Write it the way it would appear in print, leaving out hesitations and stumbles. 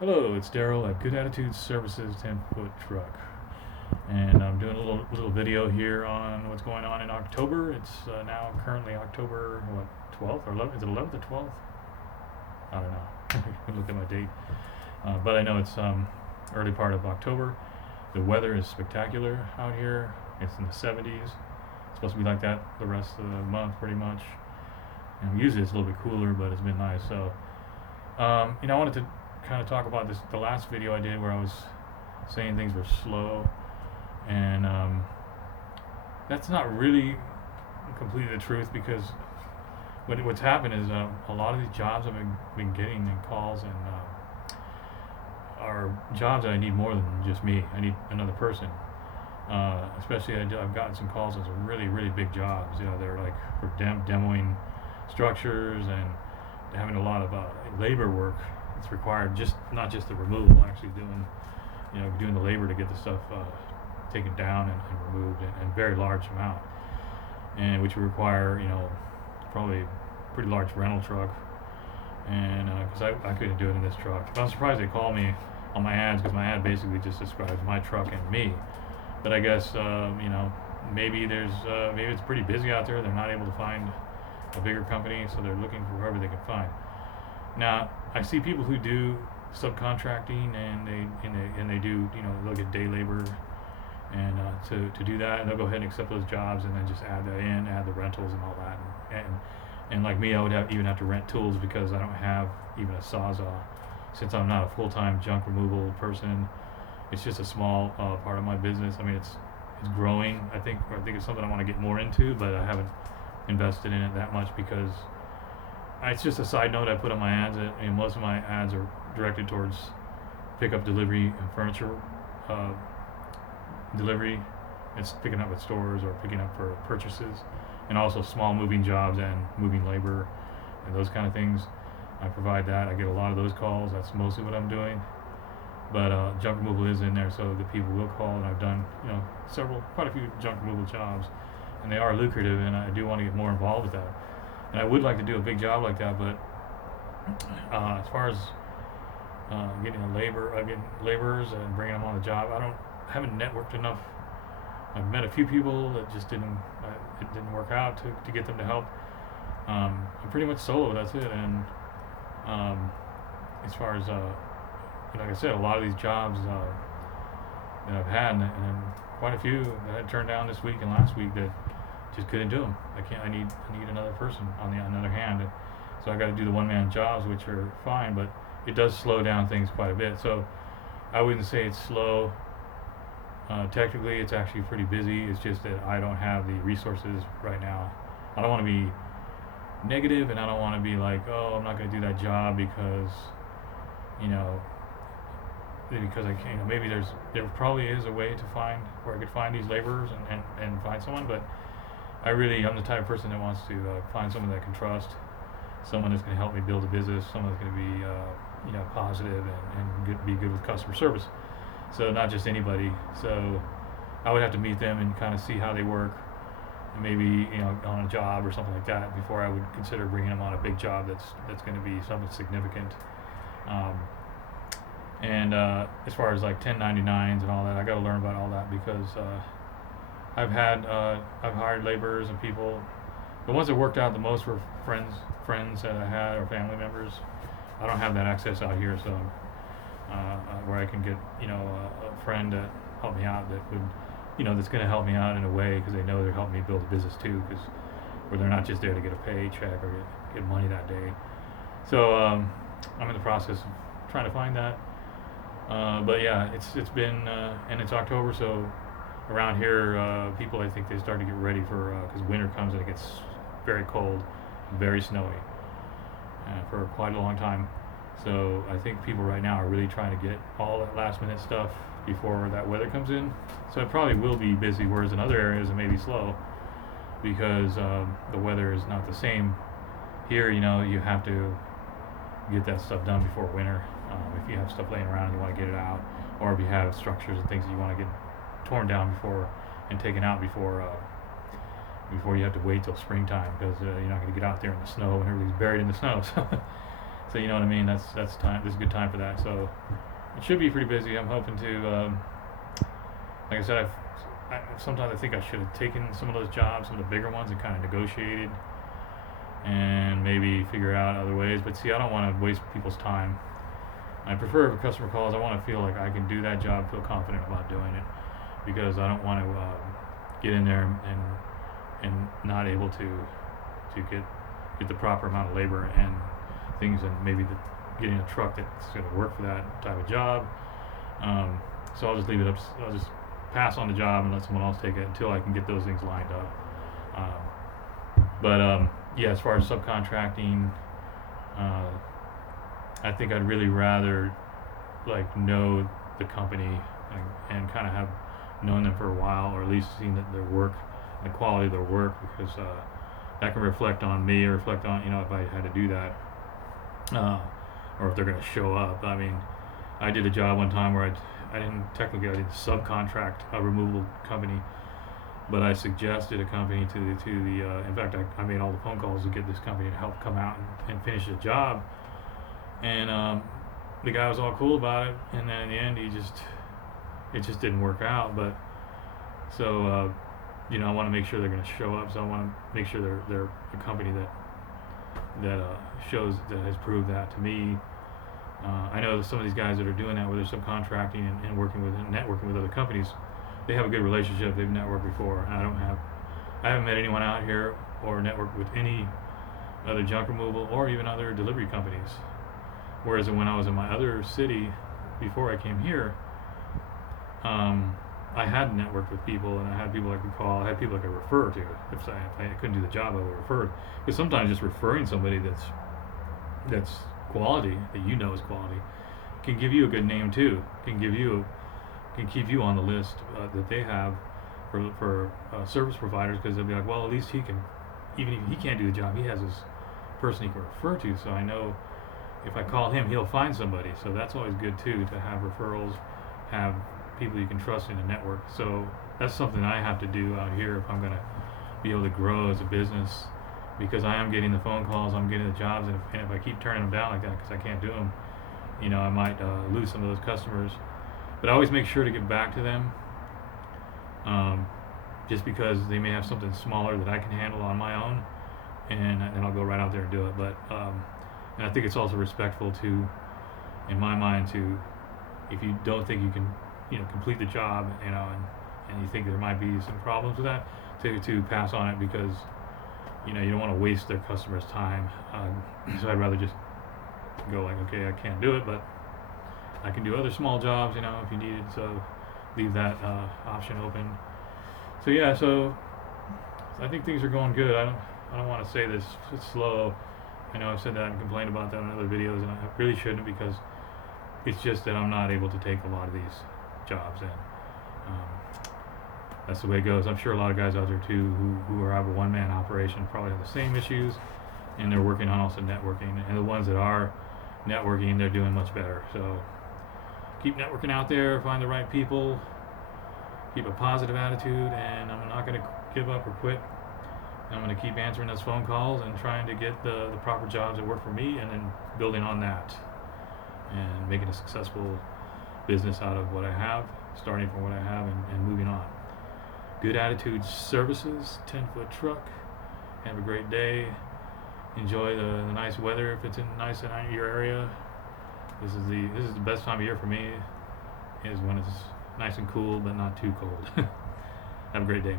Hello, it's Daryl at Good Attitude Services 10-foot truck, and I'm doing a little video here on what's going on in October. It's now currently October 12th or 11th? Is it 11th or 12th? I don't know. I looked at my date, but I know it's early part of October. The weather is spectacular out here. It's in the 70s. It's supposed to be like that the rest of the month, pretty much. And usually it's a little bit cooler, but it's been nice. So I wanted to kind of talk about this. The last video I did where I was saying things were slow, and that's not really completely the truth because what's happened is a lot of these jobs I've been getting in calls and are jobs that I need more than just me. I need another person. Especially I've gotten some calls on some really big jobs. They're like for demoing structures and having a lot of labor work. It's required, just not just the removal, actually doing the labor to get the stuff taken down and removed in very large amount, and which would require probably a pretty large rental truck, and because I couldn't do it in this truck. But I'm surprised they call me on my ads because my ad basically just describes my truck and me. But I guess maybe maybe it's pretty busy out there. They're not able to find a bigger company, so they're looking for whoever they can find. Now, I see people who do subcontracting and they do they'll get day labor and to do that, and they'll go ahead and accept those jobs and then just add that in, add the rentals and all that, and like me, I would even have to rent tools because I don't have even a sawzall, since I'm not a full-time junk removal person. It's just a small part of my business. I mean, it's growing. I think it's something I want to get more into, but I haven't invested in it that much because it's just a side note I put on my ads, and most of my ads are directed towards pickup, delivery, and furniture delivery. It's picking up at stores or picking up for purchases, and also small moving jobs and moving labor and those kind of things. I provide that. I get a lot of those calls. That's mostly what I'm doing. But junk removal is in there, so the people will call, and I've done quite a few junk removal jobs, and they are lucrative, and I do want to get more involved with that. And I would like to do a big job like that, but as far as getting laborers and bringing them on the job, haven't networked enough. I've met a few people that just it didn't work out to get them to help. I'm pretty much solo. That's it. And as far as like I said, a lot of these jobs that I've had, and quite a few that I turned down this week and last week that just couldn't do them. I need another person on the other hand. So I got to do the one-man jobs, which are fine, but it does slow down things quite a bit. So I wouldn't say it's slow. Technically, it's actually pretty busy. It's just that I don't have the resources right now. I don't want to be negative, and I don't want to be like, oh, I'm not going to do that job because because I can't. Maybe there probably is a way to find where I could find these laborers and find someone, but I'm the type of person that wants to find someone that I can trust, someone that's going to help me build a business, someone that's going to be positive and be good with customer service. So not just anybody. So I would have to meet them and kind of see how they work, and maybe on a job or something like that before I would consider bringing them on a big job that's going to be something significant. And as far as like 1099s and all that, I got to learn about all that because I've hired laborers and people. The ones that worked out the most were friends that I had or family members. I don't have that access out here, so where I can get a friend to help me out that would that's going to help me out in a way because they know they're helping me build a business too, because where they're not just there to get a paycheck or get money that day. So I'm in the process of trying to find that. But yeah, it's been and it's October, so around here people, I think they start to get ready for because winter comes and it gets very cold, very snowy for quite a long time. So I think people right now are really trying to get all that last minute stuff before that weather comes in. So it probably will be busy, whereas in other areas it may be slow because the weather is not the same. Here, you have to get that stuff done before winter. If you have stuff laying around and you want to get it out, or if you have structures and things that you want to get torn down before and taken out before you have to wait till springtime because you're not going to get out there in the snow and everything's buried in the snow. So So you know what I mean. That's time. This is a good time for that. So it should be pretty busy. I'm hoping to. Like I said, sometimes I think I should have taken some of those jobs, some of the bigger ones, and kind of negotiated and maybe figure out other ways. But see, I don't want to waste people's time. I prefer if a customer calls, I want to feel like I can do that job, feel confident about doing it, because I don't want to get in there and not able to get the proper amount of labor and things, and maybe getting a truck that's going to work for that type of job. So I'll just leave it up. I'll just pass on the job and let someone else take it until I can get those things lined up. But yeah, as far as subcontracting, I think I'd really rather like know the company and kind of have known them for a while, or at least seen that their work and the quality of their work, because that can reflect on me, or reflect on, if I had to do that, or if they're going to show up. I mean, I did a job one time where I didn't subcontract a removal company, but I suggested a company to the in fact, I made all the phone calls to get this company to help come out and finish the job. And the guy was all cool about it, and then in the end, it just didn't work out. But so I want to make sure they're going to show up. So I want to make sure they're a company that shows, that has proved that to me. I know that some of these guys that are doing that, where they're subcontracting and working with and networking with other companies, they have a good relationship. They've networked before. I haven't met anyone out here or networked with any other junk removal or even other delivery companies. Whereas when I was in my other city before I came here, I had networked with people, and I had people I could call. I had people I could refer to. If I couldn't do the job, I would refer. Because sometimes just referring somebody that's quality, that is quality, can give you a good name too. Can keep you on the list that they have for service providers, because they'll be like, well, at least he can, even if he can't do the job, he has this person he can refer to. So I know if I call him, he'll find somebody. So that's always good too, to have referrals, have people you can trust in a network. So that's something I have to do out here if I'm going to be able to grow as a business, because I am getting the phone calls, I'm getting the jobs, and if I keep turning them down like that because I can't do them, I might lose some of those customers. But I always make sure to get back to them, just because they may have something smaller that I can handle on my own, and I'll go right out there and do it. But and I think it's also respectful to, in my mind, to, if you don't think you can, complete the job, and you think there might be some problems with that, to pass on it, because you don't want to waste their customers' time. So I'd rather just go like, okay, I can't do it, but I can do other small jobs, if you need it. So leave that option open. So yeah, so I think things are going good. I don't want to say this, it's slow. I know I've said that and complained about that in other videos, and I really shouldn't, because it's just that I'm not able to take a lot of these jobs, and that's the way it goes. I'm sure a lot of guys out there too who have a one-man operation probably have the same issues, and they're working on also networking. And the ones that are networking, they're doing much better. So keep networking out there, find the right people, keep a positive attitude, and I'm not going to give up or quit. I'm going to keep answering those phone calls and trying to get the proper jobs that work for me, and then building on that and making a successful business out of what I have, starting from what I have, and moving on. Good Attitude Services, 10-foot truck. Have a great day. Enjoy the nice weather if it's nice in your area. This is the best time of year for me, is when it's nice and cool but not too cold. Have a great day.